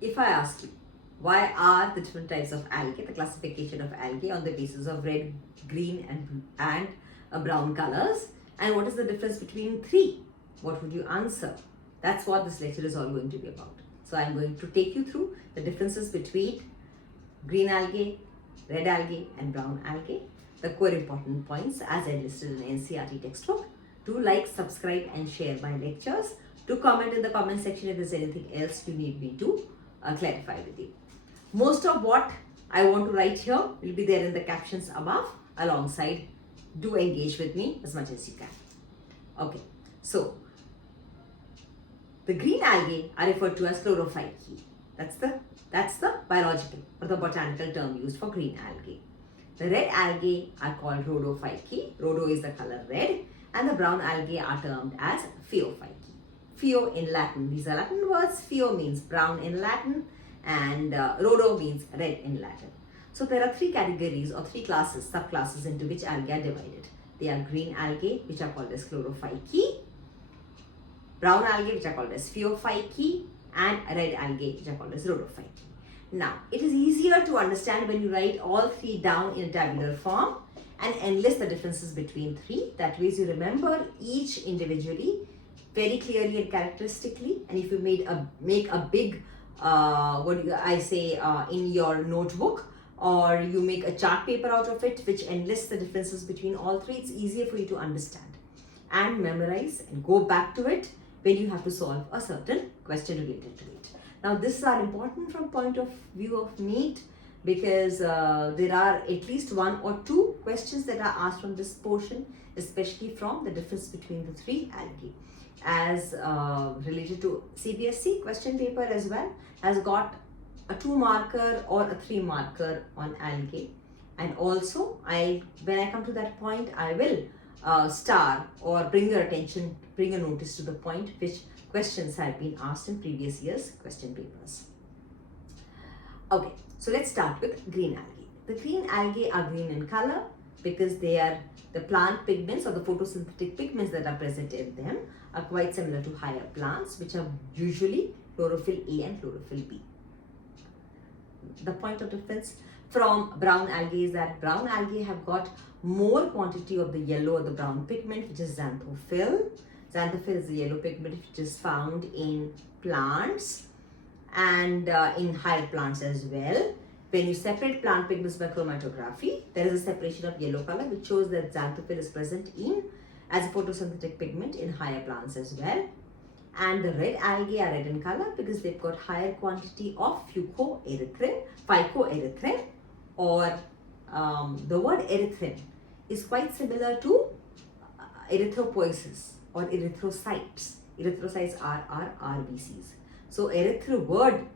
if I ask you, why are the different types of algae, the classification of algae on the basis of red, green and brown colors, and what is the difference between three? What would you answer? That's what this lecture is all going to be about. So I'm going to take you through the differences between green algae, red algae and brown algae, the core important points as I listed in the NCERT textbook. Do like, subscribe and share my lectures. Do comment in the comment section if there's anything else you need me to clarify with you. Most of what I want to write here will be there in the captions above alongside. Do engage with me as much as you can. Okay, so the green algae are referred to as chlorophyceae. That's the biological or the botanical term used for green algae. The red algae are called rhodophyceae. Rhodo is the color red, and the brown algae are termed as phaeophyceae. Pheo in Latin. These are Latin words. Pheo means brown in Latin, and rhodo means red in Latin. So there are three categories or three classes, subclasses into which algae are divided. They are green algae, which are called as chlorophyceae, brown algae, which are called as phaeophyceae, and red algae, which are called as rhodophyceae. Now, it is easier to understand when you write all three down in a tabular form and enlist the differences between three. That way, you remember each individually very clearly and characteristically. And if you make a big in your notebook, or you make a chart paper out of it which enlists the differences between all three, it's easier for you to understand and memorize and go back to it when you have to solve a certain question related to it. Now, this is important from point of view of NEET because there are at least one or two questions that are asked from this portion, especially from the difference between the three algae. As related to CBSE question paper as well, has got a 2 marker or a 3 marker on algae. And also, when I come to that point, I will star or bring your attention, bring a notice to the point which questions have been asked in previous years' question papers. Okay, so let's start with green algae. The green algae are green in color because they are the plant pigments or the photosynthetic pigments that are present in them are quite similar to higher plants, which are usually chlorophyll A and chlorophyll B. The point of difference from brown algae is that brown algae have got more quantity of the yellow or the brown pigment, which is xanthophyll. Xanthophyll is the yellow pigment which is found in plants and in higher plants as well. When you separate plant pigments by chromatography, there is a separation of yellow color which shows that xanthophyll is present as a photosynthetic pigment in higher plants as well. And the red algae are red in color because they've got higher quantity of phycoerythrin, or the word erythrin is quite similar to erythropoiesis or erythrocytes. Erythrocytes are RBCs. So erythro word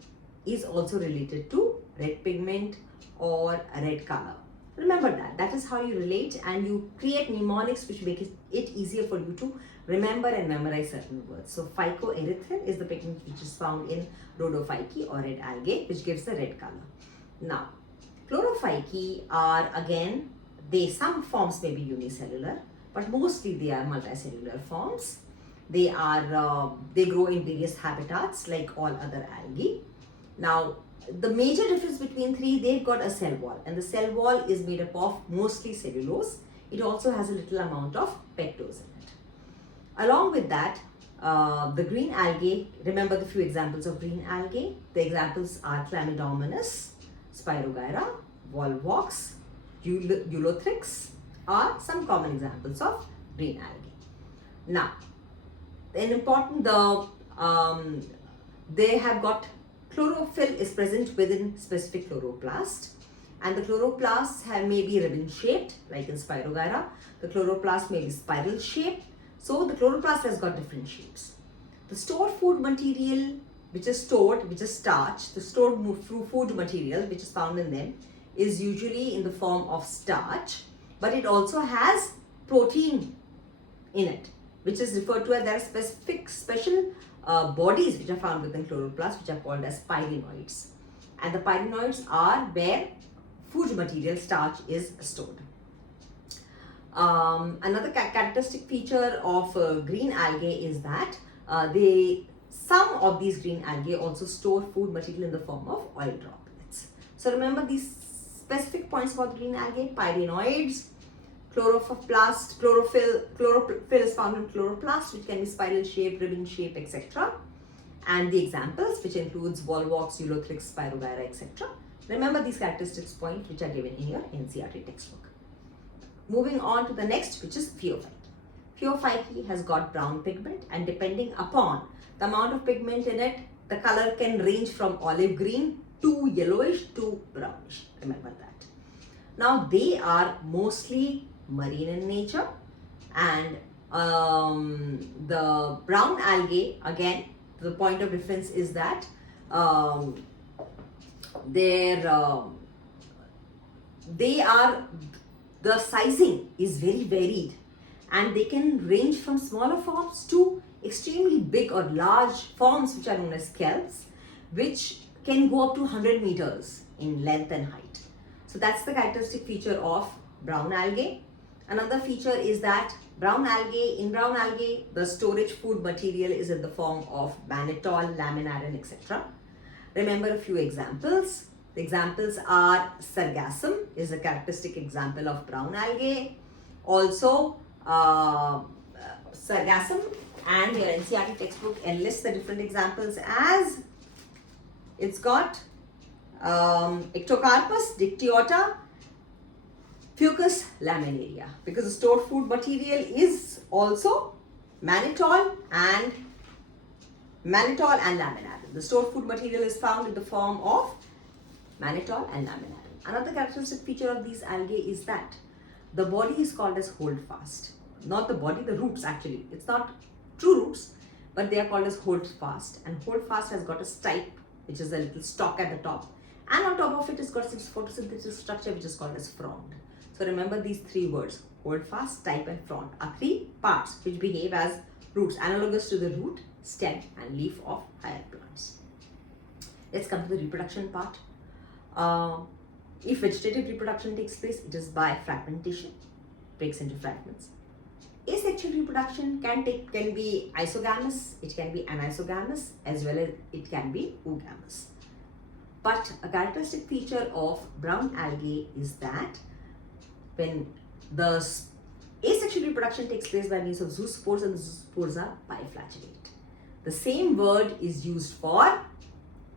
is also related to red pigment or red color. Remember that. That is how you relate, and you create mnemonics which make it easier for you to remember and memorize certain words. So phycoerythrin is the pigment which is found in rhodophyceae or red algae, which gives the red color. Now, chlorophyceae are again, some forms may be unicellular, but mostly they are multicellular forms. They grow in various habitats like all other algae. Now, the major difference between three, they've got a cell wall, and the cell wall is made up of mostly cellulose. It also has a little amount of pectose in it. Along with that, the green algae, remember the few examples of green algae. The examples are Chlamydomonas, Spirogyra, Volvox, Ulothrix are some common examples of green algae. Now, they have got chlorophyll is present within specific chloroplast, and the chloroplasts may be ribbon shaped like in Spirogyra. The chloroplast may be spiral shaped. So the chloroplast has got different shapes. The stored food material which is starch, the stored food material which is found in them is usually in the form of starch, but it also has protein in it, which is referred to as, there are special bodies which are found within chloroplasts which are called as pyrenoids. And the pyrenoids are where food material starch is stored. Another characteristic feature of green algae is that Some of these green algae also store food material in the form of oil droplets. So remember these specific points about green algae: pyrenoids, chlorophyll is found in chloroplast, which can be spiral shape, ribbon shape, etc. And the examples, which includes volvox, Ulothrix, Spirogyra, etc. Remember these characteristics points which are given in your NCERT textbook. Moving on to the next, which is phaeophyte. Phaeophyte has got brown pigment, and depending upon the amount of pigment in it, the color can range from olive green to yellowish to brownish. Remember that. Now they are mostly marine in nature, and the brown algae, again, the point of difference is that the sizing is very varied, and they can range from smaller forms to extremely big or large forms, which are known as kelps, which can go up to 100 meters in length and height. So that's the characteristic feature of brown algae. Another feature is that in brown algae, the storage food material is in the form of mannitol, laminarin, etc. Remember a few examples. The examples are sargassum is a characteristic example of brown algae. Also, sargassum, and your NCERT textbook enlists the different examples as it's got Ectocarpus, Dictyota, Fucus laminaria, because the stored food material is also mannitol and laminarin. The stored food material is found in the form of mannitol and laminarin. Another characteristic feature of these algae is that the body is called as holdfast. Not the body, the roots actually. It's not true roots, but they are called as holdfast. And holdfast has got a stipe, which is a little stalk at the top. And on top of it, it's got this photosynthetic structure, which is called as frond. So remember these three words: holdfast, stipe, and frond are three parts which behave as roots, analogous to the root, stem, and leaf of higher plants. Let's come to the reproduction part. If vegetative reproduction takes place, it is by fragmentation, breaks into fragments. Asexual reproduction can be isogamous, it can be anisogamous, as well as it can be oogamous. But a characteristic feature of brown algae is that when the asexual reproduction takes place by means of zoospores, and the zoospores are biflagellate. The same word is used for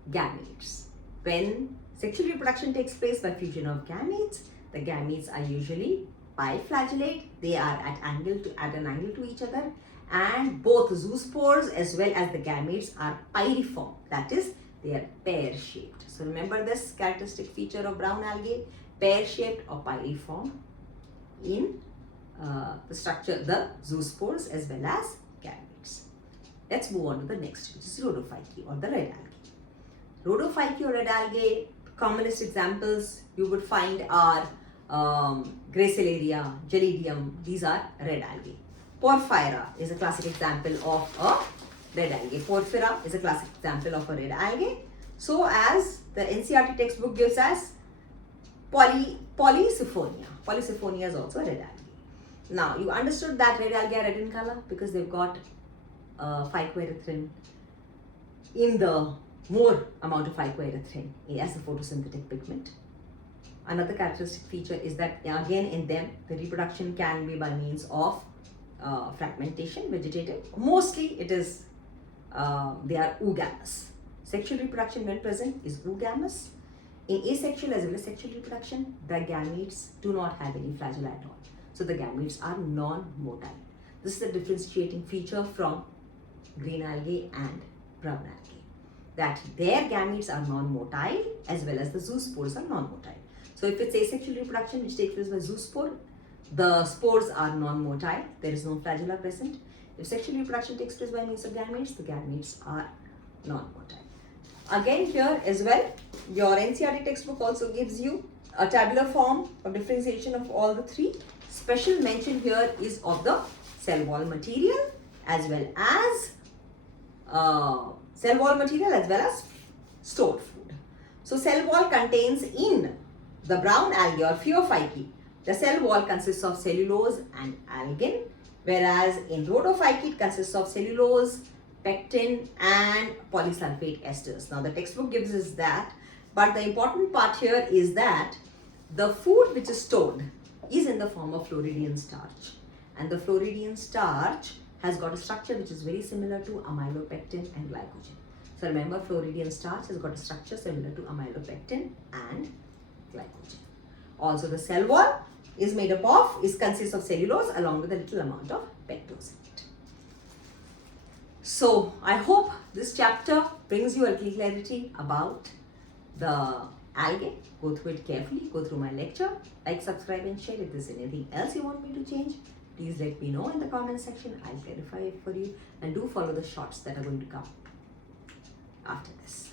gametes. When sexual reproduction takes place by fusion of gametes, the gametes are usually biflagellate. They are at an angle to each other, and both zoospores as well as the gametes are pyriform. That is, they are pear-shaped. So remember this characteristic feature of brown algae: pear-shaped or pyriform in the structure, the zoospores as well as gametes. Let's move on to the next, which is rhodophyte or the red algae. Rhodophyte or red algae, commonest examples you would find are Gracilaria, Gelidium. These are red algae. Porphyra is a classic example of a red algae. Porphyra is a classic example of a red algae. So as the NCERT textbook gives us Polysiphonia. Polysiphonia is also a red algae. Now you understood that red algae are red in color because they've got phycoerythrin in the more amount of phycoerythrin as a photosynthetic pigment. Another characteristic feature is that again in them the reproduction can be by means of fragmentation, vegetative. Mostly it is they are oogamous. Sexual reproduction when present is oogamous. In asexual as well as sexual reproduction, the gametes do not have any flagella at all. So the gametes are non-motile. This is the differentiating feature from green algae and brown algae, that their gametes are non-motile as well as the zoospores are non-motile. So if it's asexual reproduction which takes place by zoospore, the spores are non-motile, there is no flagella present. If sexual reproduction takes place by means of gametes, the gametes are non-motile. Again here as well, your NCERT textbook also gives you a tabular form of differentiation of all the three. Special mention here is of the cell wall material as well as stored food. So cell wall contains in the brown algae or phaeophyte, the cell wall consists of cellulose and algin, whereas in rhodophyte it consists of cellulose, pectin and polysulfate esters. Now the textbook gives us that, but the important part here is that the food which is stored is in the form of Floridian starch, and the Floridian starch has got a structure which is very similar to amylopectin and glycogen. So remember, Floridian starch has got a structure similar to amylopectin and glycogen. Also the cell wall consists of cellulose along with a little amount of pectose in it. So I hope this chapter brings you a little clarity about the algae. Go through it carefully, go through my lecture, like, subscribe and share. If there's anything else you want me to change, please let me know in the comment section. I'll clarify it for you, and do follow the shorts that are going to come after this.